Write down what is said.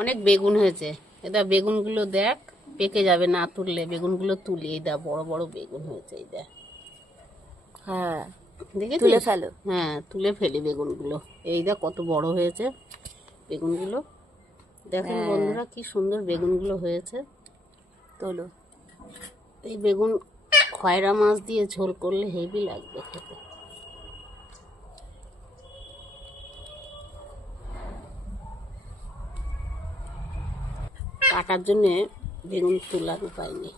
অনেক বেগুন হয়েছে। এটা বেগুনগুলো দেখ, পেকে যাবে না তুললে। বেগুনগুলো তুলি, এই দেখ বড় বড় বেগুন হয়েছে, এই দেখ। হ্যাঁ, দেখেছিস? তুলে ফেলো। হ্যাঁ, তুলে ফেলি বেগুনগুলো। এই দেখ কত বড় হয়েছে বেগুনগুলো। দেখেন হ্যাঁ, বন্ধুরা কি সুন্দর বেগুনগুলো হয়েছে। তোলো। এই বেগুন খয়রা মাছ দিয়ে ঝোল করলে হেভি লাগবে খেতে। কাটার জন্যে বেগুন তোলার উপায় নেই।